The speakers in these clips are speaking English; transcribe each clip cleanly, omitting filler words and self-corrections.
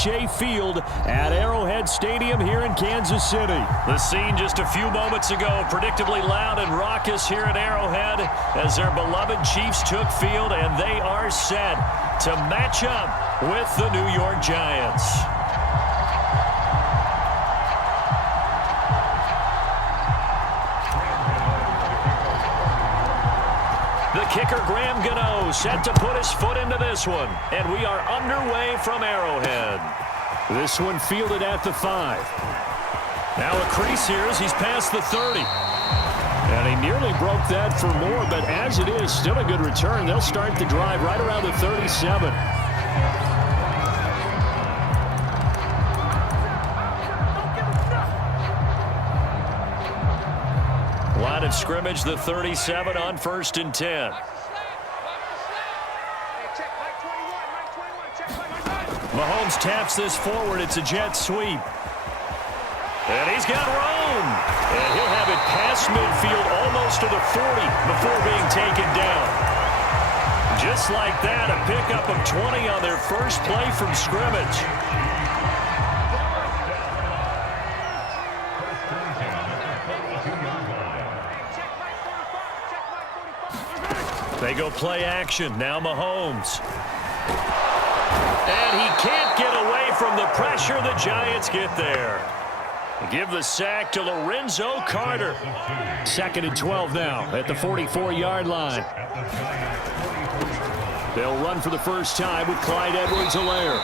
FHA Field at Arrowhead Stadium here in Kansas City. The scene just a few moments ago, predictably loud and raucous here at Arrowhead as their beloved Chiefs took field, and they are set to match up with the New York Giants. The kicker, Graham Gano, set to put his foot into this one. And we are underway from Arrowhead. This one fielded at the 5. Now a crease here as he's past the 30. And he nearly broke that for more, but as it is, still a good return. They'll start the drive right around the 37. Line of scrimmage, the 37 on 1st and 10. Mahomes taps this forward. It's a jet sweep. And he's got room. And he'll have it past midfield almost to the 40 before being taken down. Just like that, a pickup of 20 on their first play from scrimmage. They go play action. Now Mahomes. And he can't get away from the pressure. The Giants get there. Give the sack to Lorenzo Carter. 2nd and 12 now at the 44-yard line. They'll run for the first time with Clyde Edwards-Helaire.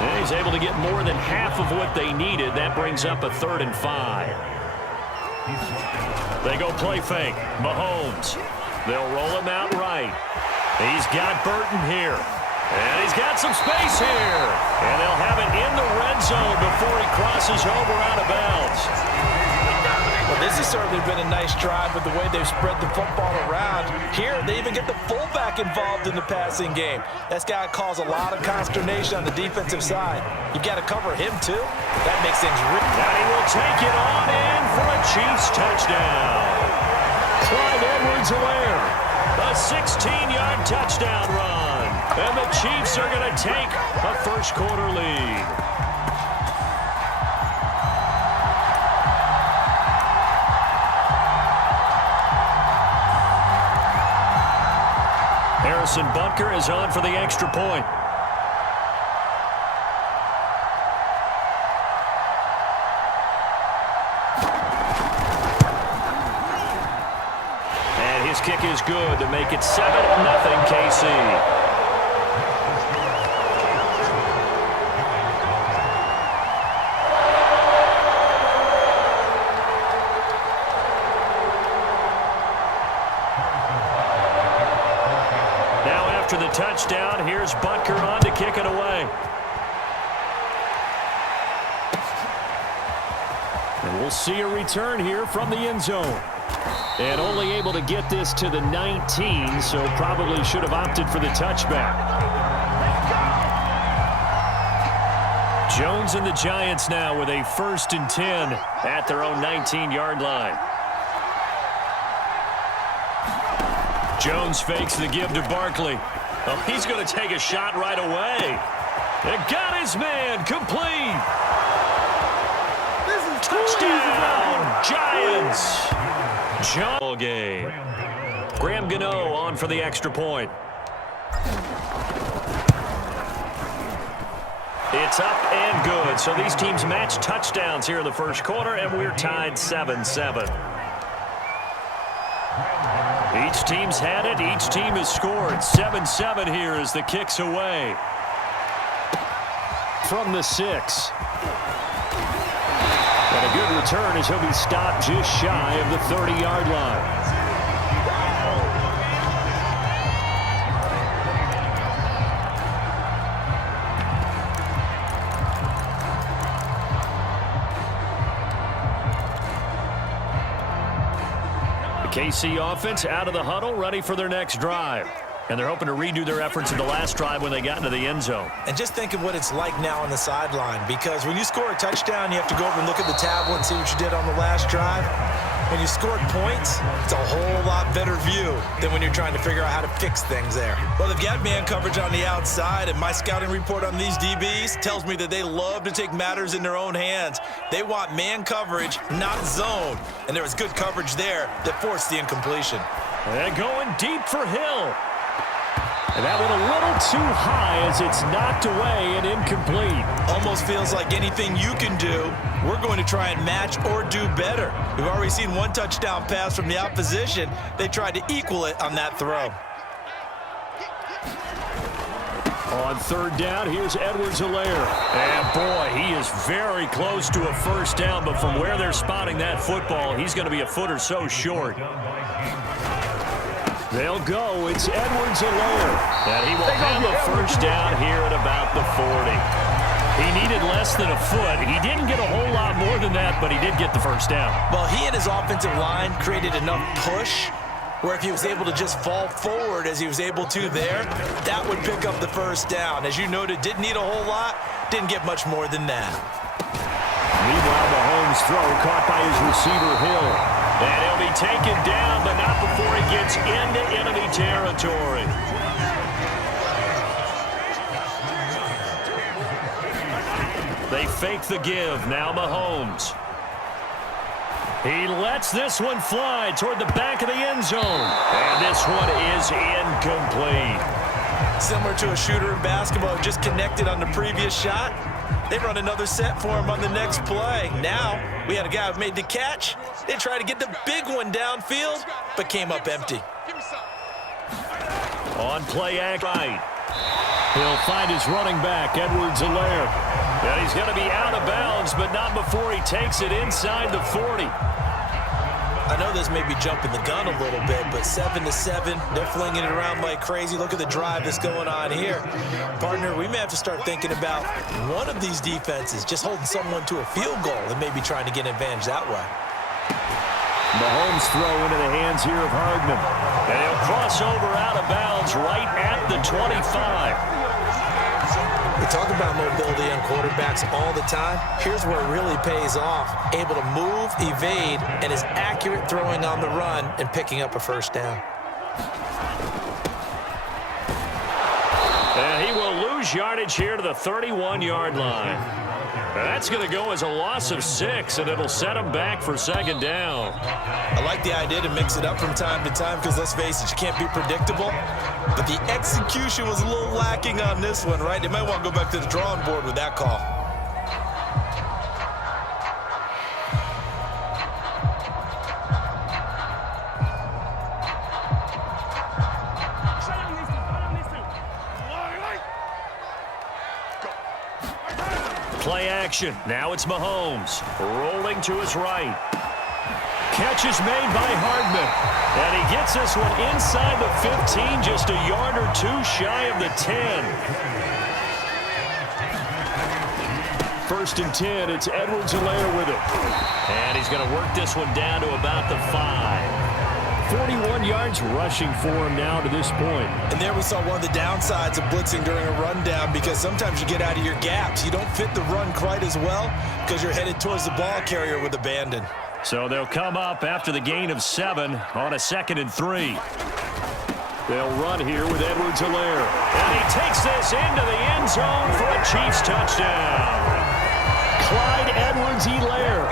And he's able to get more than half of what they needed. That brings up a 3rd and 5. They go play fake. Mahomes. They'll roll him out right. He's got Burton here. And he's got some space here. And they'll have it in the red zone before he crosses over out of bounds. Well, this has certainly been a nice drive with the way they've spread the football around. Here, they even get the fullback involved in the passing game. That's got to cause a lot of consternation on the defensive side. You've got to cover him, too. That makes things real. And he will take it on in for a Chiefs touchdown. Clyde Edwards-Helaire, a 16-yard touchdown run. And the Chiefs are going to take a first-quarter lead. Harrison Butker is on for the extra point. And his kick is good to make it 7-0 KC. After the touchdown, here's Butker on to kick it away. And we'll see a return here from the end zone. And only able to get this to the 19, so probably should have opted for the touchback. Jones and the Giants now with a 1st and 10 at their own 19-yard line. Jones fakes the give to Barkley. Oh, he's going to take a shot right away. They got his man complete. Touchdown, Giants. John game. Graham Gano on for the extra point. It's up and good. So these teams match touchdowns here in the first quarter, and we're tied 7-7. Each team's had it. Each team has scored. 7-7 here as the kick's away. From the 6. And a good return as he'll be stopped just shy of the 30-yard line. KC offense out of the huddle, ready for their next drive. And they're hoping to redo their efforts in the last drive when they got into the end zone. And just think of what it's like now on the sideline, because when you score a touchdown, you have to go over and look at the tablet and see what you did on the last drive. When you scored points, it's a whole lot better view than when you're trying to figure out how to fix things there. Well, they've got man coverage on the outside, and my scouting report on these DBs tells me that they love to take matters in their own hands. They want man coverage, not zone. And there was good coverage there that forced the incompletion. And going deep for Hill. And that one a little too high as it's knocked away and incomplete. Almost feels like anything you can do, we're going to try and match or do better. We've already seen one touchdown pass from the opposition. They tried to equal it on that throw. On third down, here's Edwards-Helaire. And boy, he is very close to a first down, but from where they're spotting that football, he's going to be a foot or so short. They'll go. It's Edwards-Helaire. And he will have a first down here at about the 40. He needed less than a foot. He didn't get a whole lot more than that, but he did get the first down. Well, he and his offensive line created enough push where if he was able to just fall forward as he was able to there, that would pick up the first down. As you noted, didn't need a whole lot, didn't get much more than that. Meanwhile, Mahomes' throw caught by his receiver, Hill. And he'll be taken down, but not before he gets into enemy territory. They fake the give. Now Mahomes. He lets this one fly toward the back of the end zone. And this one is incomplete. Similar to a shooter in basketball who just connected on the previous shot. They run another set for him on the next play. Now, we had a guy who made the catch. They tried to get the big one downfield, but came up empty. On play act right. He'll find his running back, Edwards-Helaire. And he's going to be out of bounds, but not before he takes it inside the 40. I know this may be jumping the gun a little bit, but 7-7, they're flinging it around like crazy. Look at the drive that's going on here. Partner, we may have to start thinking about one of these defenses just holding someone to a field goal and maybe trying to get an advantage that way. Mahomes throw into the hands here of Hardman. And he'll cross over out of bounds right at the 25. We talk about mobility on quarterbacks all the time. Here's where it really pays off. Able to move, evade, and is accurate throwing on the run and picking up a first down. And he will lose yardage here to the 31-yard line. That's going to go as a loss of 6, and it'll set him back for second down. I like the idea to mix it up from time to time because, let's face it, you can't be predictable. But the execution was a little lacking on this one, right? They might want to go back to the drawing board with that call. Play action. Now it's Mahomes. Rolling to his right. Catch is made by Hardman. And he gets this one inside the 15, just a yard or two shy of the 10. First and 10, it's Edwards-Helaire with it. And he's going to work this one down to about the 5. 41 yards rushing for him now to this point. And there we saw one of the downsides of blitzing during a rundown because sometimes you get out of your gaps. You don't fit the run quite as well because you're headed towards the ball carrier with abandon. So they'll come up after the gain of 7 on a 2nd and 3. They'll run here with Edwards-Helaire. And he takes this into the end zone for a Chiefs touchdown. Clyde Edwards-Helaire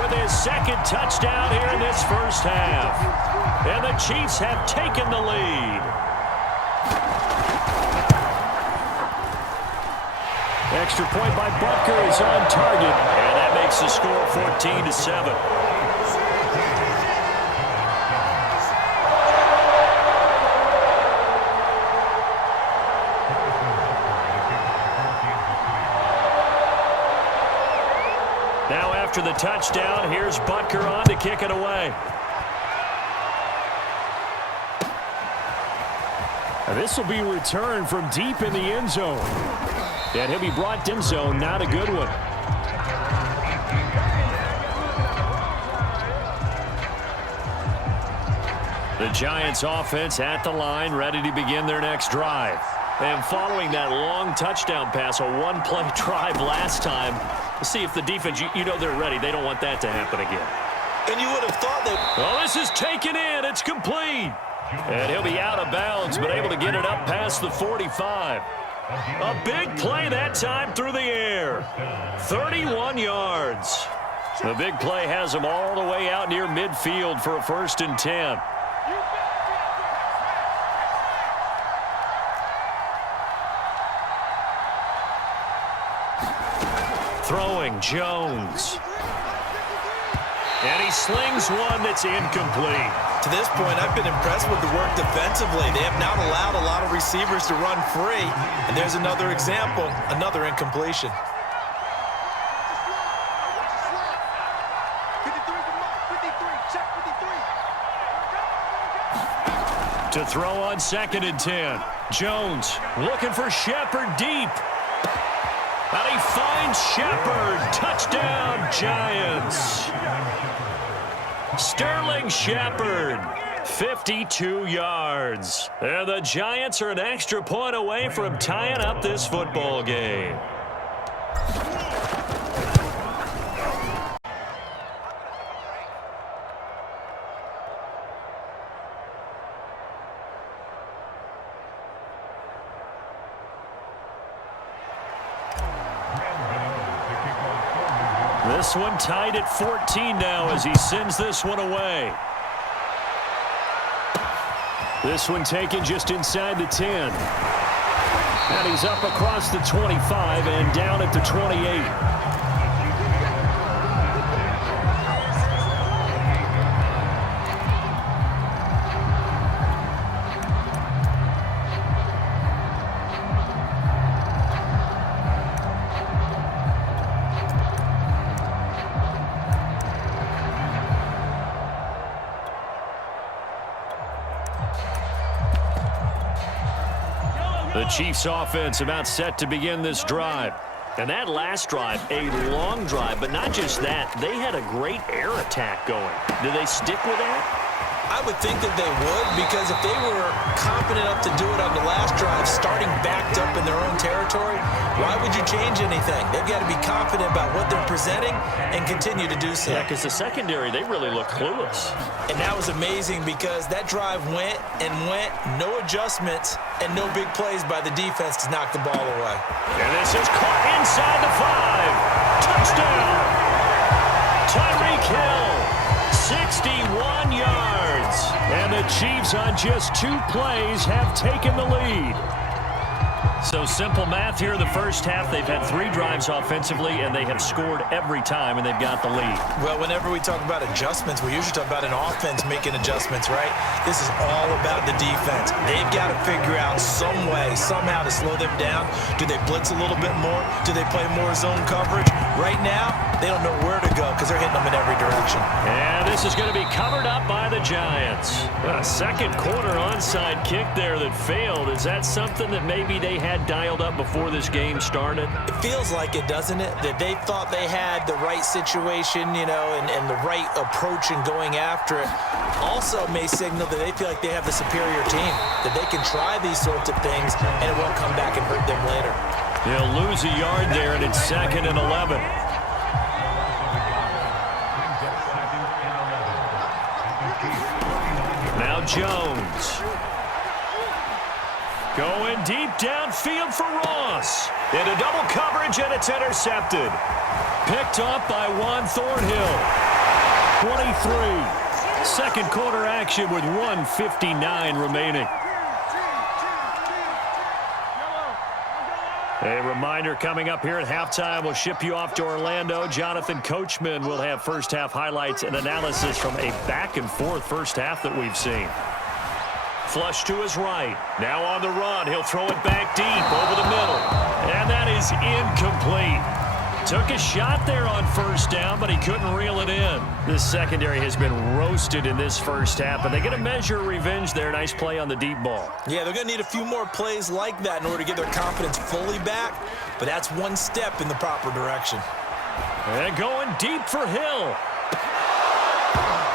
with his second touchdown here in this first half. And the Chiefs have taken the lead. Extra point by Butker is on target. And that makes the score 14-7. Now after the touchdown, here's Butker on to kick it away. And this will be returned from deep in the end zone. And he'll be brought in zone, not a good one. The Giants offense at the line, ready to begin their next drive. And following that long touchdown pass, a one-play drive last time, let's see if the defense, you know they're ready. They don't want that to happen again. And you would have thought that... Oh, this is taken in. It's complete. And he'll be out of bounds, but able to get it up past the 45. A big play that time through the air. 31 yards. The big play has him all the way out near midfield for a 1st and 10. Throwing Jones. And he slings one that's incomplete. To this point, I've been impressed with the work defensively. They have not allowed a lot of receivers to run free. And there's another example, another incompletion. To throw on 2nd and 10. Jones looking for Shepard deep. And he finds Shepard. Touchdown, Giants. Sterling Shepard, 52 yards. And the Giants are an extra point away from tying up this football game. This one tied at 14 now as he sends this one away. This one taken just inside the 10. And he's up across the 25 and down at the 28. The Chiefs offense about set to begin this drive. And that last drive, a long drive, but not just that, they had a great air attack going. Do they stick with that? I would think that they would, because if they were confident enough to do it on the last drive, starting backed up in their own territory, why would you change anything? They've got to be confident about what they're presenting and continue to do so. Yeah, because the secondary, they really look clueless. And that was amazing because that drive went and went, no adjustments, and no big plays by the defense to knock the ball away. And this is caught inside the 5. Touchdown! Tyreek Hill, 61 yards. And the Chiefs on just 2 plays have taken the lead. So simple math here in the first half. They've had 3 drives offensively, and they have scored every time, and they've got the lead. Well, whenever we talk about adjustments, we usually talk about an offense making adjustments, right? This is all about the defense. They've got to figure out some way, somehow to slow them down. Do they blitz a little bit more? Do they play more zone coverage? Right now, they don't know where to go because they're hitting them in every direction. And this is going to be covered up by the Giants. A second quarter onside kick there that failed. Is that something that maybe they had dialed up before this game started? It feels like it, doesn't it? That they thought they had the right situation, you know, and the right approach in going after it. Also may signal that they feel like they have the superior team, that they can try these sorts of things and it won't come back and hurt them later. They'll lose a yard there, and it's 2nd and 11. Now Jones. Going deep downfield for Ross. Into double coverage, and it's intercepted. Picked up by Juan Thornhill. 23. Second quarter action with 1:59 remaining. A reminder coming up here at halftime. We'll ship you off to Orlando. Jonathan Coachman will have first half highlights and analysis from a back-and-forth first half that we've seen. Flush to his right. Now on the run. He'll throw it back deep over the middle. And that is incomplete. Took a shot there on first down, but he couldn't reel it in. This secondary has been roasted in this first half, and they get a measure of revenge there. Nice play on the deep ball. Yeah, they're going to need a few more plays like that in order to get their confidence fully back, but that's one step in the proper direction. And going deep for Hill.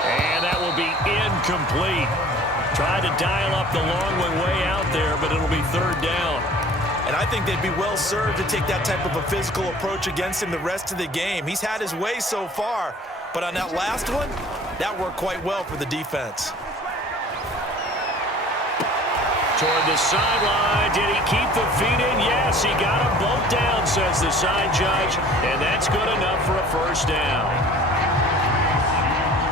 And that will be incomplete. Tried to dial up the long one way out there, but it'll be 3rd down. And I think they'd be well served to take that type of a physical approach against him the rest of the game. He's had his way so far, But on that last one, that worked quite well for the defense. Toward the sideline. Did he keep the feet in? Yes, he got them both down, says the side judge. And that's good enough for a first down.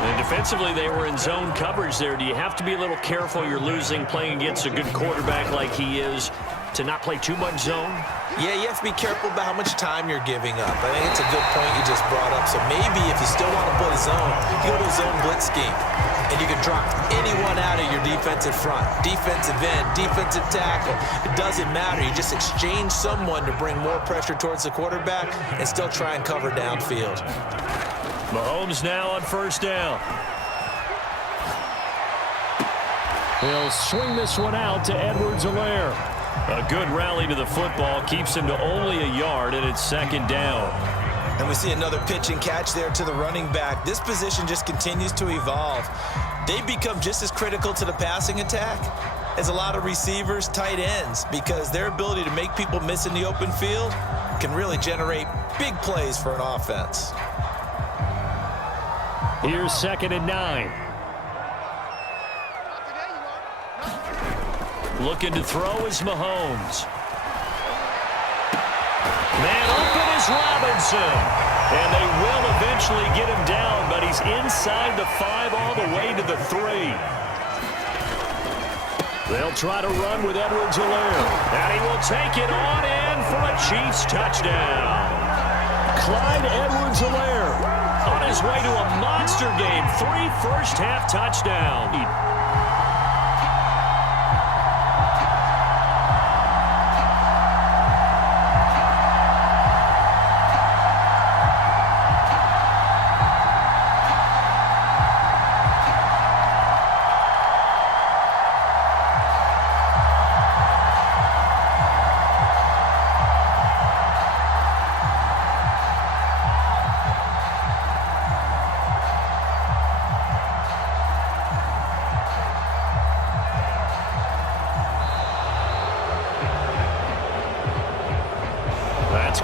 And defensively, they were in zone coverage there. Do you have to be a little careful? You're losing playing against a good quarterback like he is to not play too much zone? Yeah, you have to be careful about how much time you're giving up. I think it's a good point you just brought up. So maybe if you still want to play zone, you go to a zone blitz scheme. And you can drop anyone out of your defensive front. Defensive end, defensive tackle. It doesn't matter. You just exchange someone to bring more pressure towards the quarterback and still try and cover downfield. Mahomes now on first down. He'll swing this one out to Edwards-Helaire. A good rally to the football keeps him to only a yard, and it's second down. And we see another pitch and catch there to the running back. This position just continues to evolve. They become just as critical to the passing attack as a lot of receivers, tight ends, because their ability to make people miss in the open field can really generate big plays for an offense. Here's 2nd and 9. Looking to throw is Mahomes. Man open is Robinson. And they will eventually get him down, but he's inside the 5 all the way to the 3. They'll try to run with Edwards-Helaire. And he will take it on in for a Chiefs touchdown. Clyde Edwards-Helaire on his way to a monster game. 3 first-half touchdowns.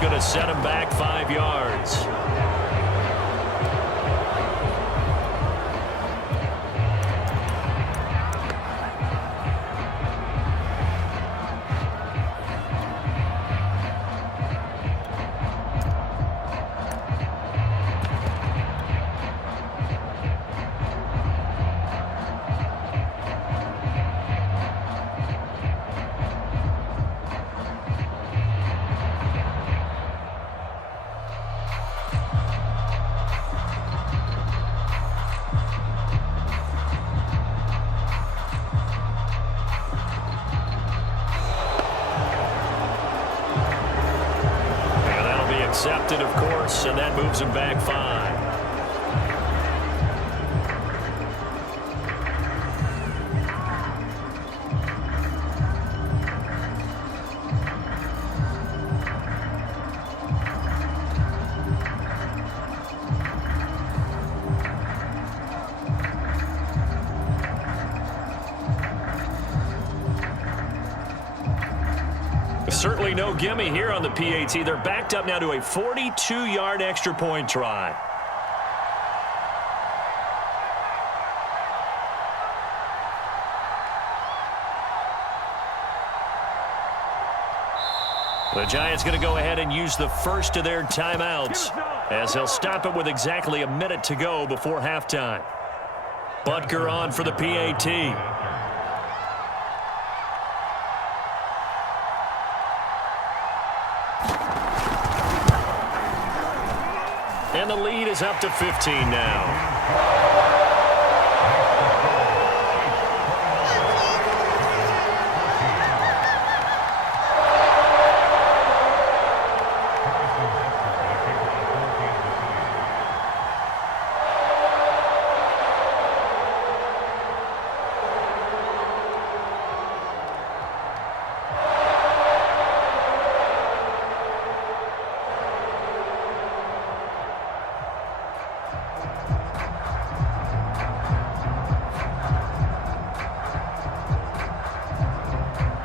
Going to set him back 5 yards. Accepted, of course, and that moves him back 5. Certainly no gimme here on the PAT. They're backed up now to a 42-yard extra point try. The Giants going to go ahead and use the first of their timeouts as they'll stop it with exactly a minute to go before halftime. Butker on for the PAT. And the lead is up to 15 now.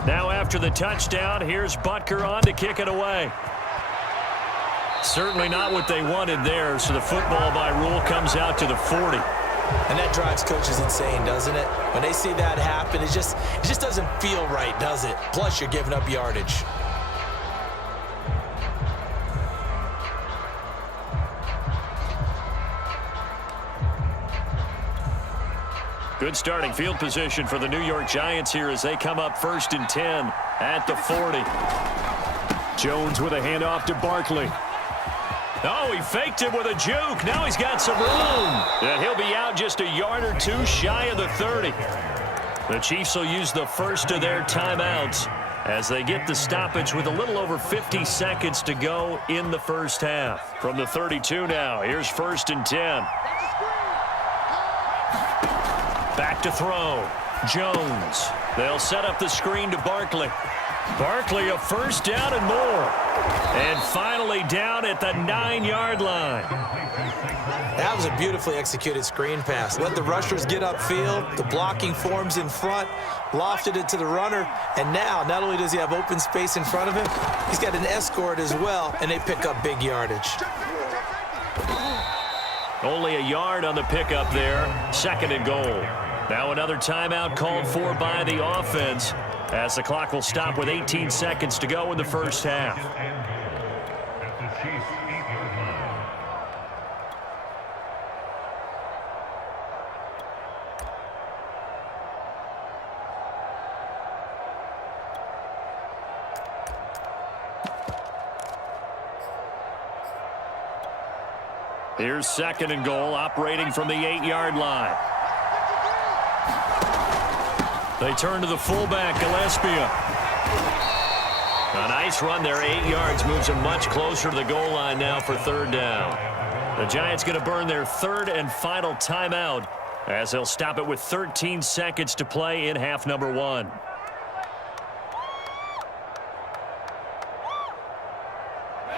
Now after the touchdown, here's Butker on to kick it away. Certainly not what they wanted there, so the football by rule comes out to the 40. And that drives coaches insane, doesn't it? When they see that happen, it just doesn't feel right, does it? Plus, you're giving up yardage. Good starting field position for the New York Giants here as they come up 1st and 10 at the 40. Jones with a handoff to Barkley. Oh, he faked him with a juke. Now he's got some room. And he'll be out just a yard or two shy of the 30. The Chiefs will use the first of their timeouts as they get the stoppage with a little over 50 seconds to go in the first half. From the 32 now, here's 1st and 10. Back to throw. Jones. They'll set up the screen to Barkley. Barkley a first down and more. And finally down at the 9-yard line. That was a beautifully executed screen pass. Let the rushers get upfield. The blocking forms in front. Lofted it to the runner. And now, not only does he have open space in front of him, he's got an escort as well, and they pick up big yardage. Only a yard on the pickup there. 2nd and goal. Now another timeout called for by the offense as the clock will stop with 18 seconds to go in the first half. Here's 2nd and goal, operating from the 8-yard line. They turn to the fullback, Gillespie. A nice run there, 8 yards, moves them much closer to the goal line now for 3rd down. The Giants going to burn their 3rd and final timeout as they'll stop it with 13 seconds to play in half number 1.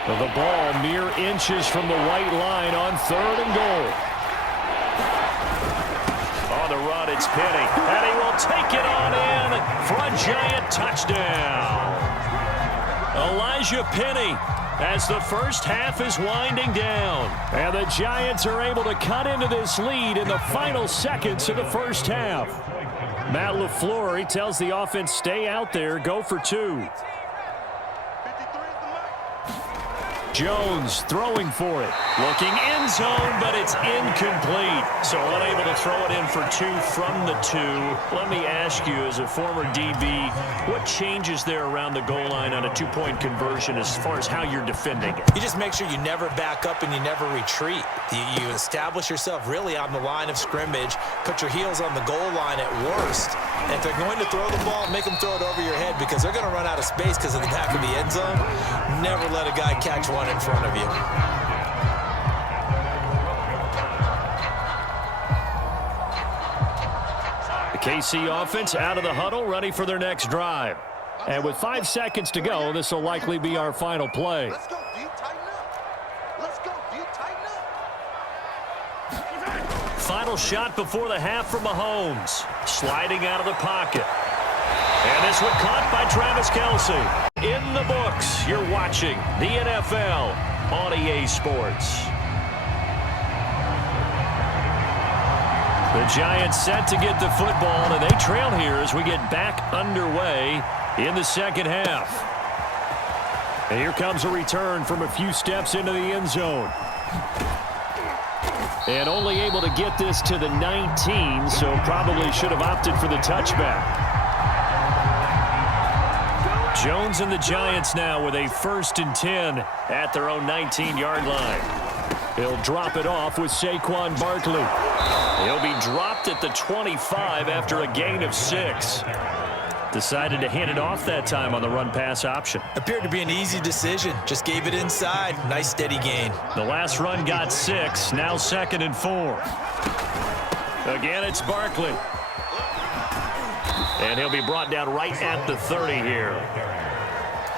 The ball mere inches from the white line on 3rd and goal. On the run, it's Penny, and he will take it on in for a Giant touchdown. Elijah Penny as the first half is winding down. And the Giants are able to cut into this lead in the final seconds of the first half. Matt LaFleur, he tells the offense, stay out there, go for 2. Jones throwing for it. Looking end zone, but it's incomplete. So unable to throw it in for 2 from the 2. Let me ask you, as a former DB, what changes there around the goal line on a 2-point conversion as far as how you're defending it? You just make sure you never back up and you never retreat. You establish yourself really on the line of scrimmage, put your heels on the goal line at worst. And if they're going to throw the ball, make them throw it over your head because they're going to run out of space because of the back of the end zone. Never let a guy catch one in front of you. The KC offense out of the huddle, ready for their next drive. And with 5 seconds to go, this will likely be our final play. Let's go, D. Tighten up. Let's go, D. Tighten up. Final shot before the half from Mahomes. Sliding out of the pocket. And this one caught by Travis Kelce. In the books, you're watching the NFL on EA Sports. The Giants set to get the football, and they trail here as we get back underway in the second half. And here comes a return from a few steps into the end zone. And only able to get this to the 19, so probably should have opted for the touchback. Jones and the Giants now with a 1st and 10 at their own 19-yard line. He'll drop it off with Saquon Barkley. He'll be dropped at the 25 after a gain of 6. Decided to hand it off that time on the run-pass option. Appeared to be an easy decision. Just gave it inside. Nice, steady gain. The last run got 6. Now 2nd and 4. Again, it's Barkley. And he'll be brought down right at the 30 here.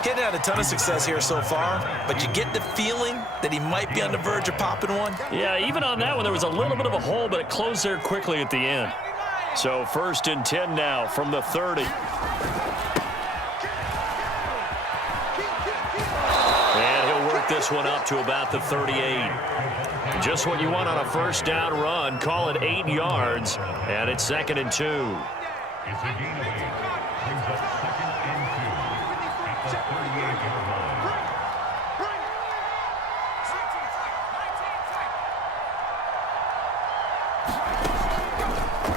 Getting had a ton of success here so far, but you get the feeling that he might be on the verge of popping one. Yeah, even on that one, there was a little bit of a hole, but it closed there quickly at the end. So 1st and 10 now from the 30. And he'll work this this one up to about the 38. Just what you want on a first down run. Call it 8 yards, and it's 2nd and 2. It's a gain of 8. Brings up 2nd and 2. At the 38-yard line.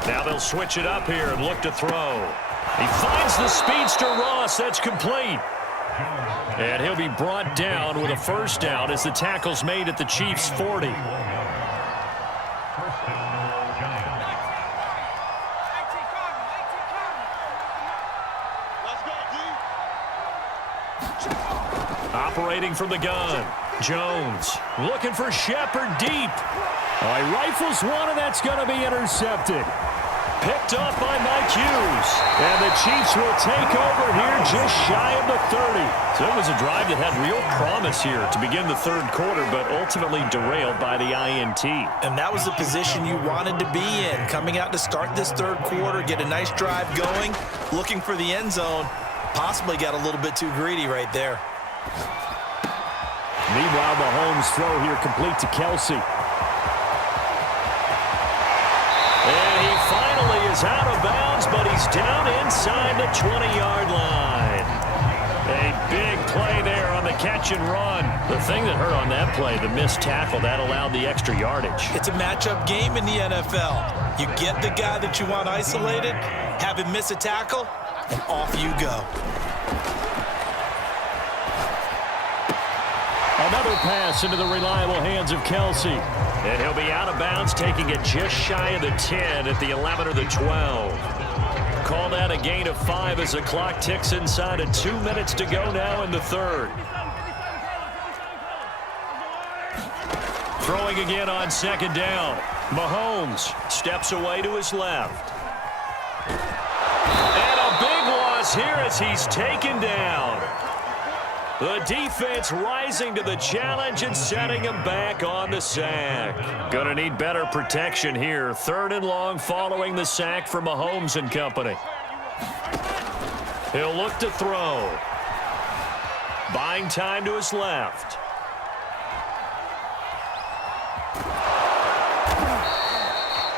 Now they'll switch it up here and look to throw. He finds the speedster Ross. That's complete. And he'll be brought down with a first down as the tackle's made at the Chiefs' 40. First down, Giants. Operating from the gun. Jones looking for Shepard deep. He rifles one, and that's going to be intercepted. Picked off by Mike Hughes. And the Chiefs will take over here just shy of the 30. So it was a drive that had real promise here to begin the third quarter, but ultimately derailed by the INT. And that was the position you wanted to be in. Coming out to start this third quarter, get a nice drive going, looking for the end zone. Possibly got a little bit too greedy right there. Meanwhile, Mahomes' throw here complete to Kelsey. And he finally is out of bounds, but he's down inside the 20-yard line. A big play there on the catch and run. The thing that hurt on that play, the missed tackle, that allowed the extra yardage. It's a matchup game in the NFL. You get the guy that you want isolated, have him miss a tackle, and off you go. Another pass into the reliable hands of Kelsey. And he'll be out of bounds, taking it just shy of the 10 at the 11 or the 12. Call that a gain of 5 as the clock ticks inside of 2 minutes to go now in the third. Throwing again on second down. Mahomes steps away to his left. And a big loss here as he's taken down. The defense rising to the challenge and setting him back on the sack. Gonna need better protection here. 3rd and long following the sack for Mahomes and company. He'll look to throw. Buying time to his left.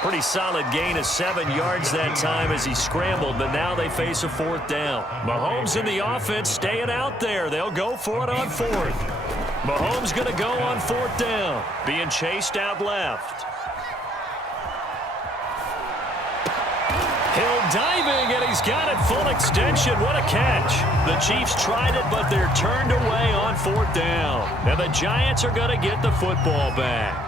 Pretty solid gain of 7 yards that time as he scrambled, but now they face a 4th down. Mahomes in the offense staying out there. They'll go for it on 4th. Mahomes going to go on 4th down, being chased out left. Hill diving, and he's got it full extension. What a catch. The Chiefs tried it, but they're turned away on 4th down. And the Giants are going to get the football back.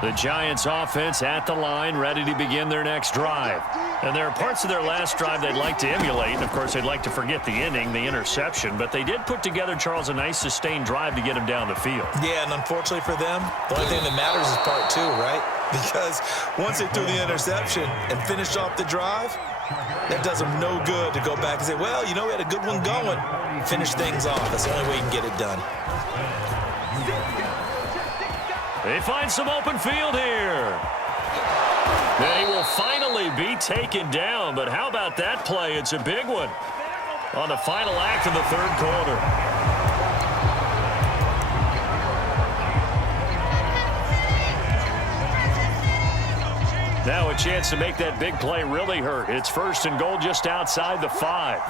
The Giants offense at the line, ready to begin their next drive. And there are parts of their last drive they'd like to emulate. And, of course, they'd like to forget the inning, the interception. But they did put together, Charles, a nice sustained drive to get him down the field. Yeah, and unfortunately for them, the only thing that matters is part 2, right? Because once they threw the interception and finished off the drive, that does them no good to go back and say, well, you know, we had a good one going. Finish things off. That's the only way you can get it done. They find some open field here. They will finally be taken down, but how about that play? It's a big one on the final act of the third quarter. Now a chance to make that big play really hurt. It's 1st and goal just outside the 5.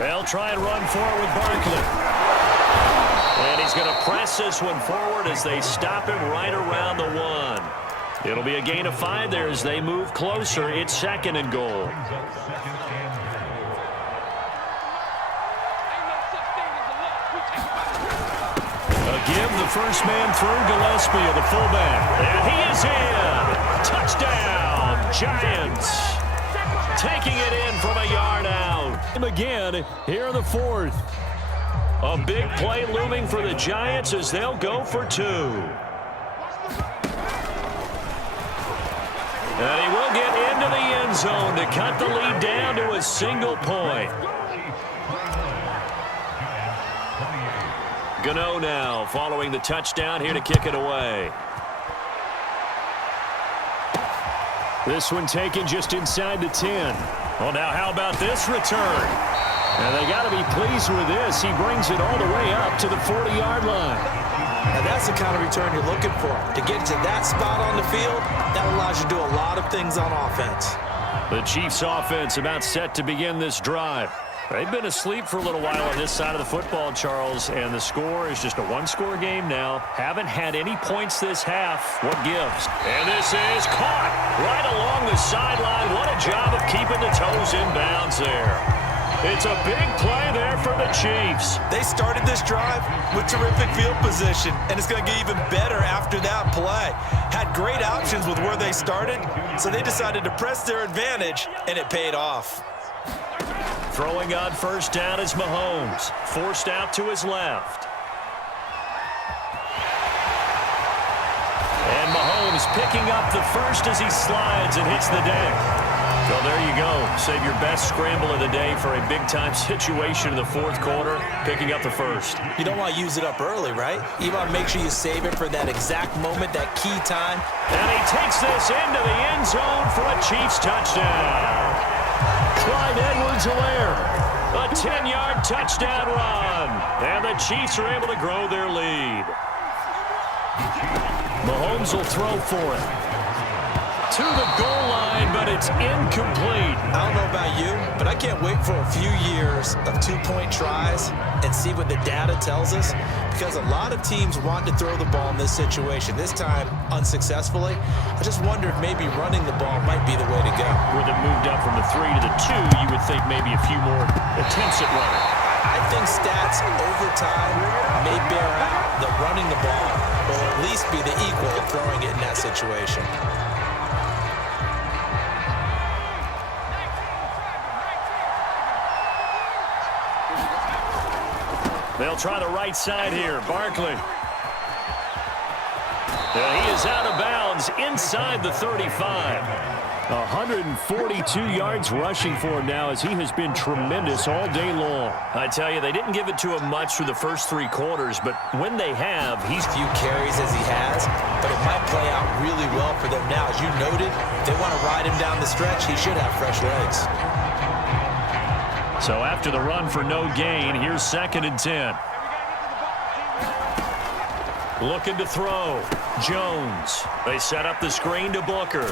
They'll try and run forward with Barkley. And he's going to press this one forward as they stop him right around the 1. It'll be a gain of 5 there as they move closer. It's 2nd and goal. A give the first man through Gillespie, the fullback. And he is in. Touchdown, Giants. Taking it in from a yard out. Again here in the 4th. A big play looming for the Giants as they'll go for 2. And he will get into the end zone to cut the lead down to a single point. Gano now following the touchdown here to kick it away. This one taken just inside the 10. Well, now how about this return? And they got to be pleased with this. He brings it all the way up to the 40-yard line. Now that's the kind of return you're looking for. To get to that spot on the field, that allows you to do a lot of things on offense. The Chiefs offense about set to begin this drive. They've been asleep for a little while on this side of the football, Charles, and the score is just a one-score game now. Haven't had any points this half. What gives? And this is caught right along the sideline. What a job of keeping the toes in bounds there. It's a big play there for the Chiefs. They started this drive with terrific field position, and it's going to get even better after that play. Had great options with where they started, so they decided to press their advantage, and it paid off. Throwing on first down is Mahomes. Forced out to his left. And Mahomes picking up the first as he slides and hits the deck. Well, there you go. Save your best scramble of the day for a big-time situation in the fourth quarter, picking up the first. You don't want to use it up early, right? You want to make sure you save it for that exact moment, that key time. And he takes this into the end zone for a Chiefs touchdown. Clyde Edwards-Helaire, a 10-yard touchdown run. And the Chiefs are able to grow their lead. Mahomes will throw for it. To the goal line, but it's incomplete. I don't know about you, but I can't wait for a few years of two-point tries and see what the data tells us, because a lot of teams want to throw the ball in this situation. This time, unsuccessfully. I just wonder if maybe running the ball might be the way to go. Where they moved up from the 3 to the 2, you would think maybe a few more attempts at running. I think stats over time may bear out that running the ball will at least be the equal of throwing it in that situation. They'll try the right side here. Barkley. He is out of bounds inside the 35. 142 yards rushing for him now as he has been tremendous all day long. I tell you, they didn't give it to him much through the first 3 quarters, but when they have, he's few carries as he has, but it might play out really well for them now. As you noted, if they want to ride him down the stretch, he should have fresh legs. So after the run for no gain, here's 2nd and 10. Looking to throw. Jones. They set up the screen to Booker.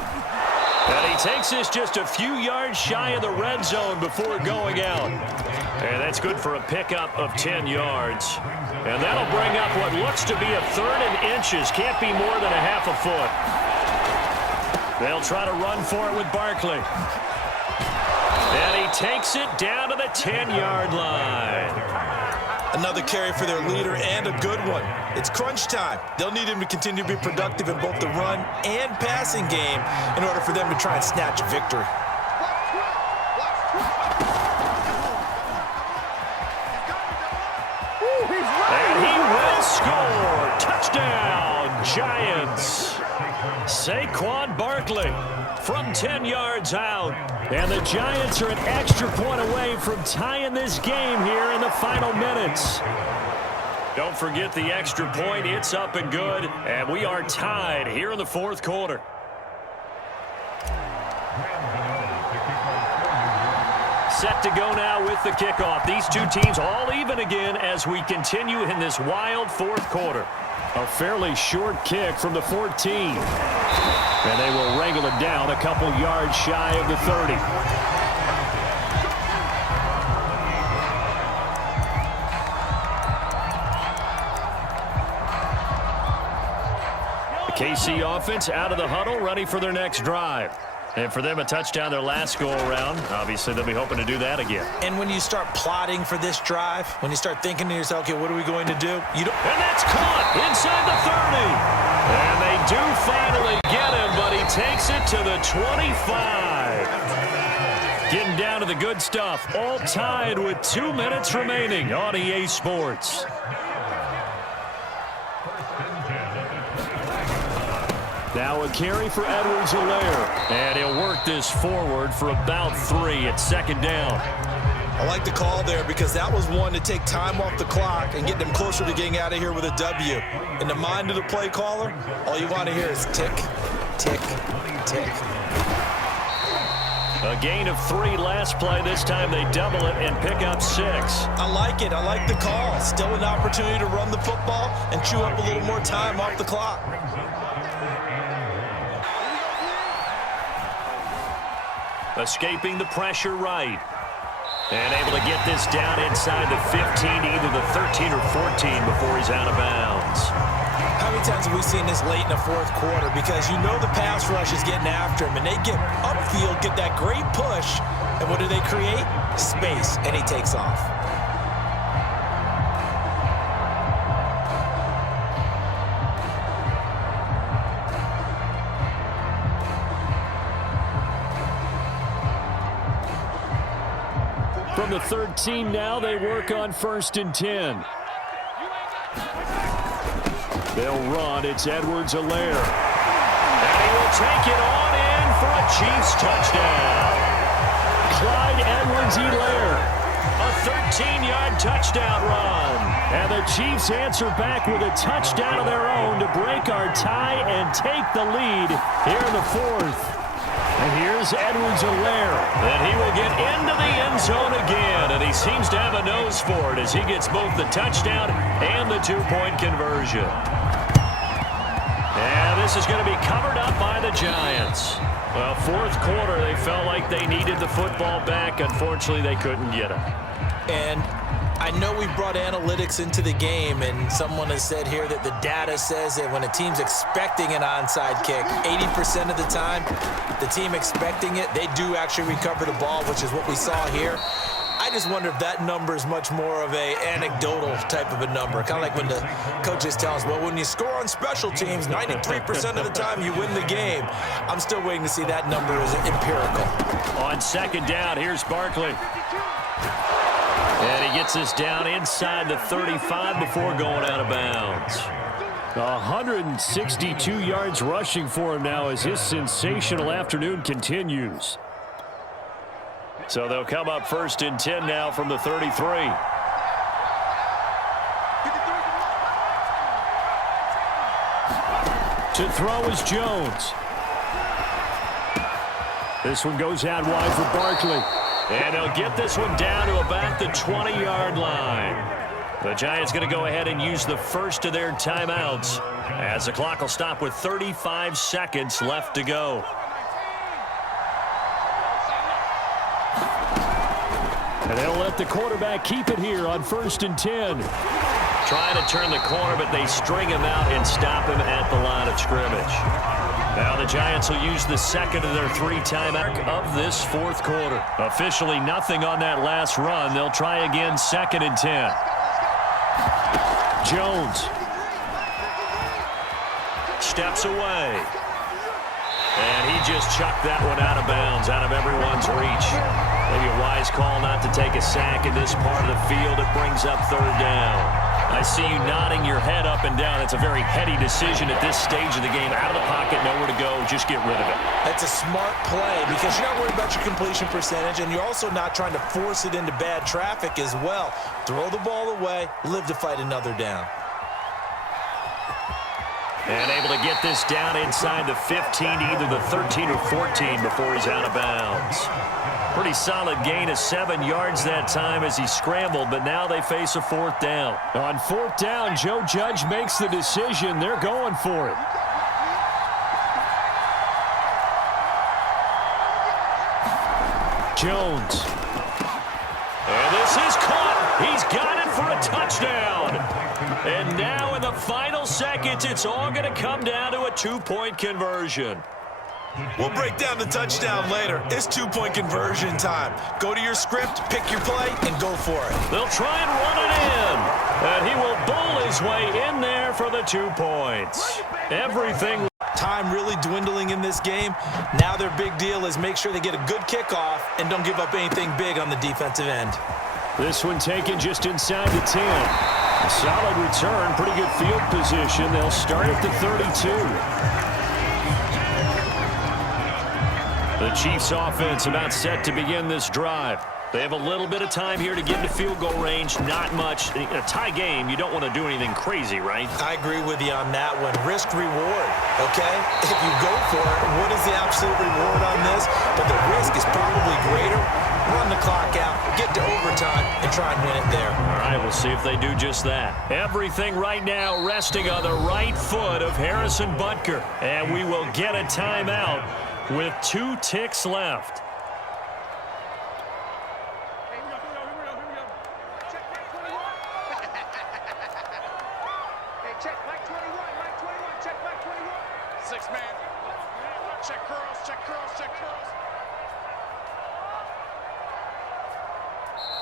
And he takes this just a few yards shy of the red zone before going out. And that's good for a pickup of 10 yards. And that'll bring up what looks to be a 3rd and inches. Can't be more than a half a foot. They'll try to run for it with Barkley. And he takes it down to the 10-yard line. Another carry for their leader and a good one. It's crunch time. They'll need him to continue to be productive in both the run and passing game in order for them to try and snatch a victory. And he will score. Touchdown, Giants. Saquon Barkley from 10 yards out. And the Giants are an extra point away from tying this game here in the final minutes. Don't forget the extra point. It's up and good. And we are tied here in the fourth quarter. Set to go now with the kickoff. These two teams all even again as we continue in this wild fourth quarter. A fairly short kick from the 14. And they will wrangle it down a couple yards shy of the 30. The KC offense out of the huddle, ready for their next drive. And for them, a touchdown their last go-around. Obviously, they'll be hoping to do that again. And when you start plotting for this drive, when you start thinking to yourself, okay, what are we going to do? And that's caught inside the 30. And they do finally get him, but he takes it to the 25. Getting down to the good stuff. All tied with 2 minutes remaining on EA Sports. Now a carry for Edwards-Helaire. And he'll work this forward for about 3 at 2nd down. I like the call there because that was one to take time off the clock and get them closer to getting out of here with a W. In the mind of the play caller, all you want to hear is tick, tick, tick. A gain of 3 last play. This time they double it and pick up 6. I like it. I like the call. Still an opportunity to run the football and chew up a little more time off the clock. Escaping the pressure right. And able to get this down inside the 15, either the 13 or 14 before he's out of bounds. How many times have we seen this late in the fourth quarter? Because you know the pass rush is getting after him, and they get upfield, get that great push, and what do they create? Space, and he takes off. From the 13 now, they work on 1st and 10. They'll run. It's Edwards-Helaire. And he will take it on in for a Chiefs touchdown. Clyde Edwards-Helaire. A 13-yard touchdown run. And the Chiefs answer back with a touchdown of their own to break our tie and take the lead here in the 4th. And here's Edwards-Helaire. And he will get into the end zone again. And he seems to have a nose for it as he gets both the touchdown and the 2-point conversion. And this is going to be covered up by the Giants. Well, 4th quarter, they felt like they needed the football back. Unfortunately, they couldn't get it. And I know we brought analytics into the game, and someone has said here that the data says that when a team's expecting an onside kick, 80% of the time, the team expecting it, they do actually recover the ball, which is what we saw here. I just wonder if that number is much more of a anecdotal type of a number. Kind of like when the coaches tell us, well, when you score on special teams, 93% of the time you win the game. I'm still waiting to see that number as empirical. On 2nd down, here's Barkley. And he gets this down inside the 35 before going out of bounds. 162 yards rushing for him now as his sensational afternoon continues. So they'll come up 1st and 10 now from the 33. To throw is Jones. This one goes out wide for Barkley. And they'll get this one down to about the 20-yard line. The Giants going to go ahead and use the first of their timeouts as the clock will stop with 35 seconds left to go. And they'll let the quarterback keep it here on 1st and 10. Trying to turn the corner, but they string him out and stop him at the line of scrimmage. Now the Giants will use the second of their 3 timeouts of this 4th quarter. Officially nothing on that last run. They'll try again 2nd and 10. Jones steps away. And he just chucked that one out of bounds, out of everyone's reach. Maybe a wise call not to take a sack in this part of the field. It brings up 3rd down. I see you nodding your head up and down. It's a very heady decision at this stage of the game. Out of the pocket, nowhere to go. Just get rid of it. That's a smart play because you're not worried about your completion percentage, and you're also not trying to force it into bad traffic as well. Throw the ball away, live to fight another down. And able to get this down inside the 15, either the 13 or 14 before he's out of bounds. Pretty solid gain of 7 yards that time as he scrambled, but now they face a 4th down. On 4th down, Joe Judge makes the decision. They're going for it. Jones. And this is caught. He's got it for a touchdown. And now in the final seconds, it's all going to come down to a 2-point conversion. We'll break down the touchdown later. It's 2-point conversion time. Go to your script, pick your play, and go for it. They'll try and run it in. And he will bowl his way in there for the 2 points. Everything. Time really dwindling in this game. Now their big deal is make sure they get a good kickoff and don't give up anything big on the defensive end. This one taken just inside the 10. A solid return, pretty good field position. They'll start at the 32. The Chiefs offense about set to begin this drive. They have a little bit of time here to get into field goal range. Not much. In a tie game, you don't want to do anything crazy, right? I agree with you on that one. Risk reward, okay? If you go for it, what is the absolute reward on this? But the risk is probably greater. Run the clock out, get to overtime, and try and win it there. All right, we'll see if they do just that. Everything right now resting on the right foot of Harrison Butker. And we will get a timeout with 2 ticks left.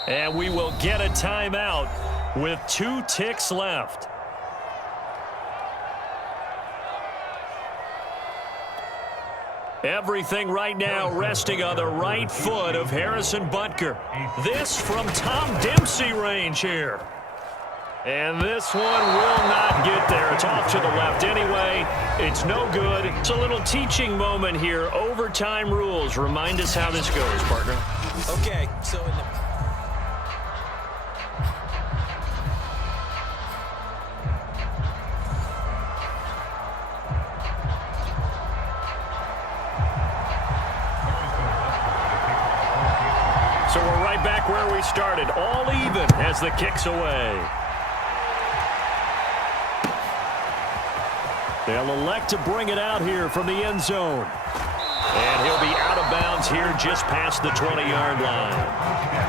And we will get a timeout with 2 ticks left. Everything right now resting on the right foot of Harrison Butker. This from Tom Dempsey range here. And this one will not get there. It's off to the left anyway. It's no good. It's a little teaching moment here. Overtime rules. Remind us how this goes, partner. Okay, so in the... So we're right back where we started, all even as the kick's away. They'll elect to bring it out here from the end zone. And he'll be out of bounds here just past the 20-yard line.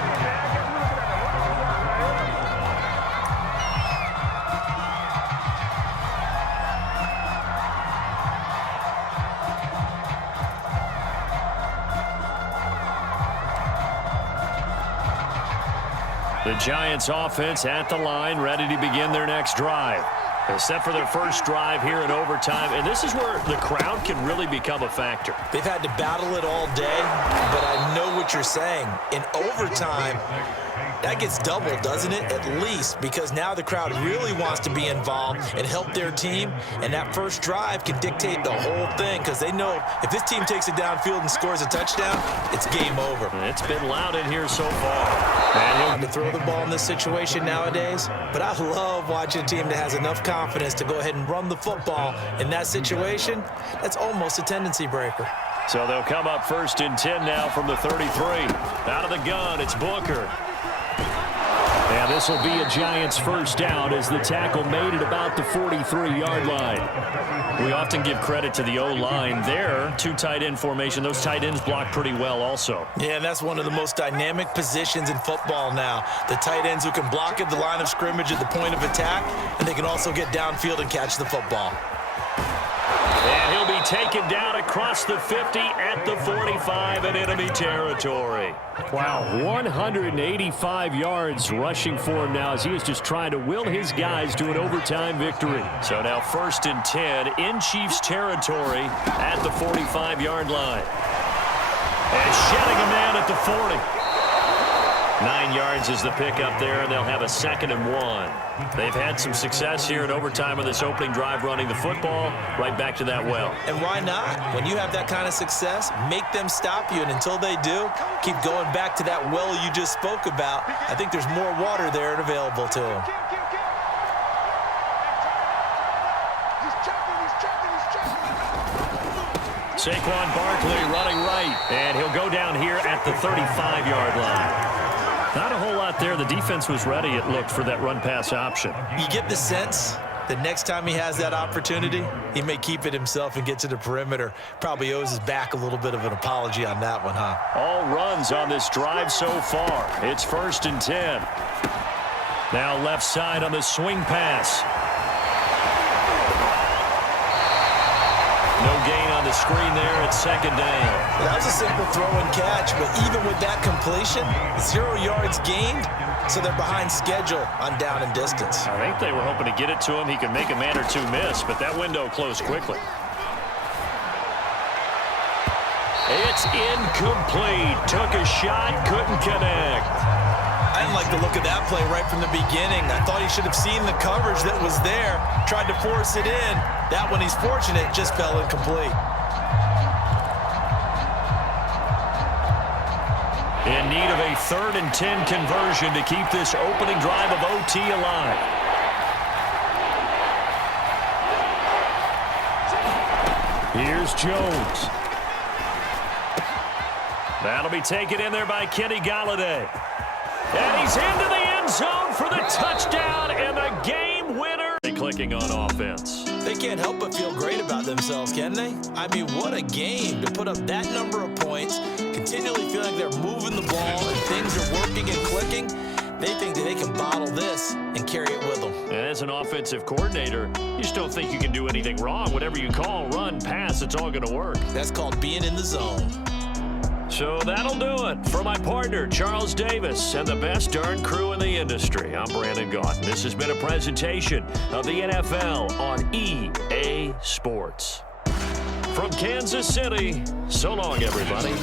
The Giants offense at the line, ready to begin their next drive. They're set for their first drive here in overtime, and this is where the crowd can really become a factor. They've had to battle it all day, but I know what you're saying. In overtime, that gets doubled, doesn't it? At least, because now the crowd really wants to be involved and help their team, and that first drive can dictate the whole thing because they know if this team takes it downfield and scores a touchdown, it's game over. It's been loud in here so far. And to throw the ball in this situation nowadays, but I love watching a team that has enough confidence to go ahead and run the football in that situation. That's almost a tendency breaker. So they'll come up 1st and 10 now from the 33. Out of the gun, it's Booker. And this will be a Giants first down as the tackle made at about the 43-yard line. We often give credit to the O-line there. 2 tight end formation. Those tight ends block pretty well also. Yeah, and that's one of the most dynamic positions in football now. The tight ends who can block at the line of scrimmage at the point of attack, and they can also get downfield and catch the football. And he'll be taken down across the 50 at the 45 in enemy territory. Wow, 185 yards rushing for him now as he is just trying to will his guys to an overtime victory. So now 1st and 10 in Chiefs territory at the 45-yard line. And shedding a man at the 40. 9 yards is the pickup there, and they'll have a 2nd and 1. They've had some success here in overtime on this opening drive running the football. Right back to that well. And why not? When you have that kind of success, make them stop you, and until they do, keep going back to that well you just spoke about. I think there's more water there and available to them. Saquon Barkley running right, and he'll go down here at the 35-yard line. Not a whole lot there. The defense was ready, it looked, for that run-pass option. You get the sense that next time he has that opportunity, he may keep it himself and get to the perimeter. Probably owes his back a little bit of an apology on that one, huh? All runs on this drive so far. It's 1st and 10. Now left side on the swing pass. No gain on the screen there at 2nd down. That was a simple throw and catch, but even with that completion, 0 yards gained, so they're behind schedule on down and distance. I think they were hoping to get it to him. He could make a man or two miss, but that window closed quickly. It's incomplete. Took a shot, couldn't connect. I didn't like the look of that play right from the beginning. I thought he should have seen the coverage that was there, tried to force it in. That one, he's fortunate, just fell incomplete. In need of a 3rd and 10 conversion to keep this opening drive of OT alive. Here's Jones. That'll be taken in there by Kenny Golladay. And he's into the end zone for the touchdown and the game winner. Clicking on offense. They can't help but feel great about themselves, can they? I mean, what a game to put up that number of points, continually feel like they're moving the ball and things are working and clicking. They think that they can bottle this and carry it with them. And as an offensive coordinator, you just don't think you can do anything wrong. Whatever you call, run, pass, it's all going to work. That's called being in the zone. So that'll do it for my partner, Charles Davis, and the best darn crew in the industry. I'm Brandon Gaughan. This has been a presentation of the NFL on EA Sports. From Kansas City, so long, everybody.